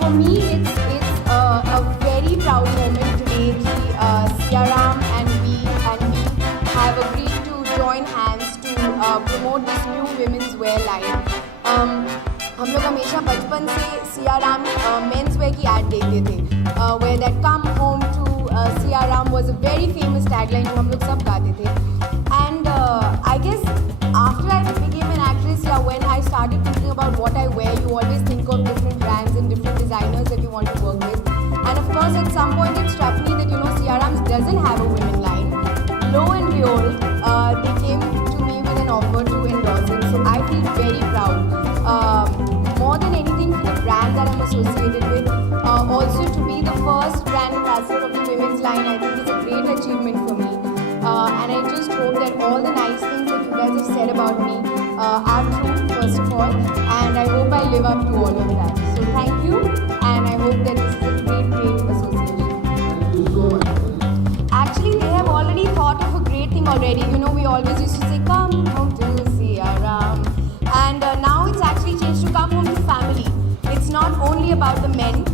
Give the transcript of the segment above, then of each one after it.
For me, it's a very proud moment today कि Siaram and we have agreed to join hands to promote this new women's wear line. हम लोग हमेशा बचपन से Siyaram men's wear की add देखते थे, where that come home to Siaram was a very famous tagline जो हम लोग सब गाते थे. And I guess after I became an actress, when I started thinking about what I wear, you always think of different brands and different designers that you want to work with. And of course, at some point it struck me that Siaram doesn't have a women line. Lo and behold, they came to me with an offer to endorse it. So I feel very proud. More than anything, for the brand that I'm associated with, also to be the first brand ambassador of the women's line, I think is a great achievement for me. And I just hope that all the nice things that you guys have said about me are true, first of all, and I hope I live up to all of that. So thank you, and I hope that this is a great association. Thank you so much. Actually, they have already thought of a great thing already. We always used to say, come home to Siaram. And now it's actually changed to come home to family. It's not only about the men.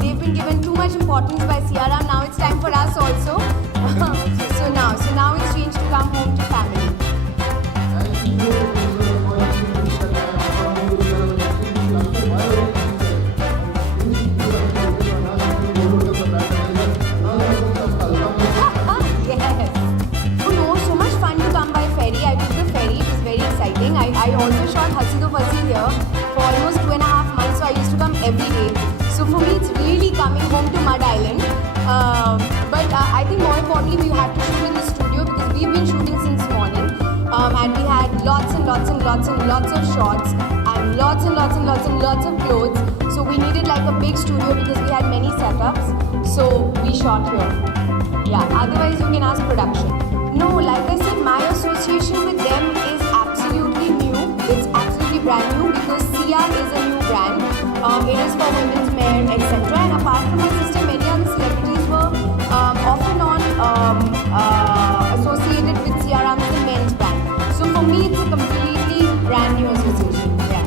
They've been given too much importance by Siaram. Now it's time for us also. so now it's changed to come home to family. Thank you. Yes. Oh no, so much fun to come by ferry. I took the ferry. It was very exciting. I also shot Hasi Do Fasi here for almost 2.5 months. So I used to come every day. So for me, it's really coming home to Mud Island. But I think more importantly, we had to shoot in the studio because we've been shooting since morning. And we had lots of shots and lots of clothes. So we needed like a big studio because we had many setups. So we shot here. Yeah, otherwise you can ask production. No, like I said, my association with them is absolutely new. It's absolutely brand new because Sia is a new brand. It is for women's wear, etc. And apart from my sister, many other celebrities were off and on associated with Siaram as a men's brand. So for me, it's a completely brand new association. Yeah.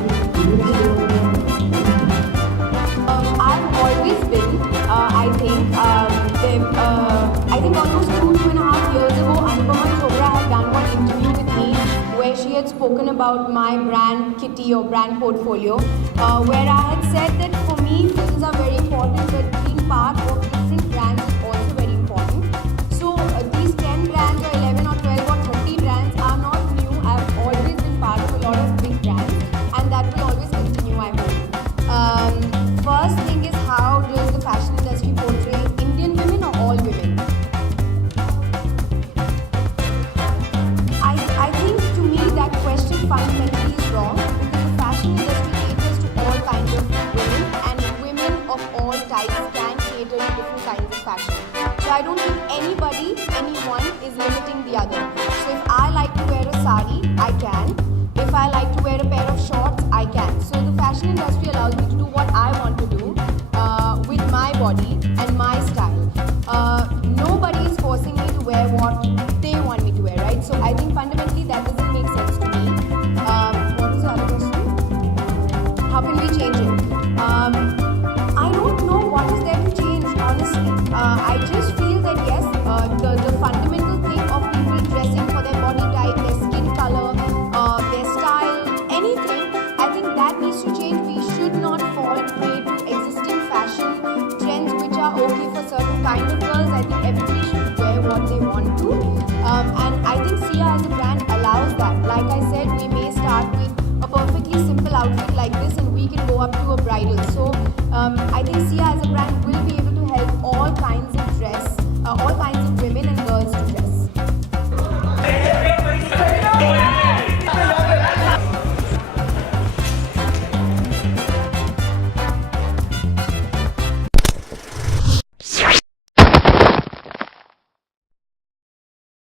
I've always been, I think almost 2.5 years ago, Anupama Chopra had done one interview with me where she had spoken about my brand kitty or brand portfolio, where I had said that for me, films are very important, but being part of different brands is also very important. So these 10 brands or 11 or 12 or 30 brands are not new. I've always been part of a lot of big brands, and that will always continue, I hope. First thing is, how does the fashion industry portray Indian women or all women? I think to me that question fundamentally is wrong because the fashion industry caters to all kinds of women, and women of all types can cater to different kinds of fashion. So I don't think anyone is limiting the other. So if I like to wear a sari, I can. If I like to wear a pair of shorts, I can. So the fashion industry allows me to do what I want to do with my body and my style. Nobody is forcing me to wear what they want me to wear, right? So I think fundamentally that doesn't make sense to me. What is the other question? How can we change it? I don't know what is there to change, honestly. I just feel that yes, the fundamental thing of people dressing for their body type, their skin color, their style, anything, I think that needs to change. We should not fall prey to existing fashion trends which are okay for certain kind of girls. I think everybody should wear what they want to. And I think Sia as a brand allows that. Like I said, we may start with a perfectly simple outfit like this and we can go up to a bridal. So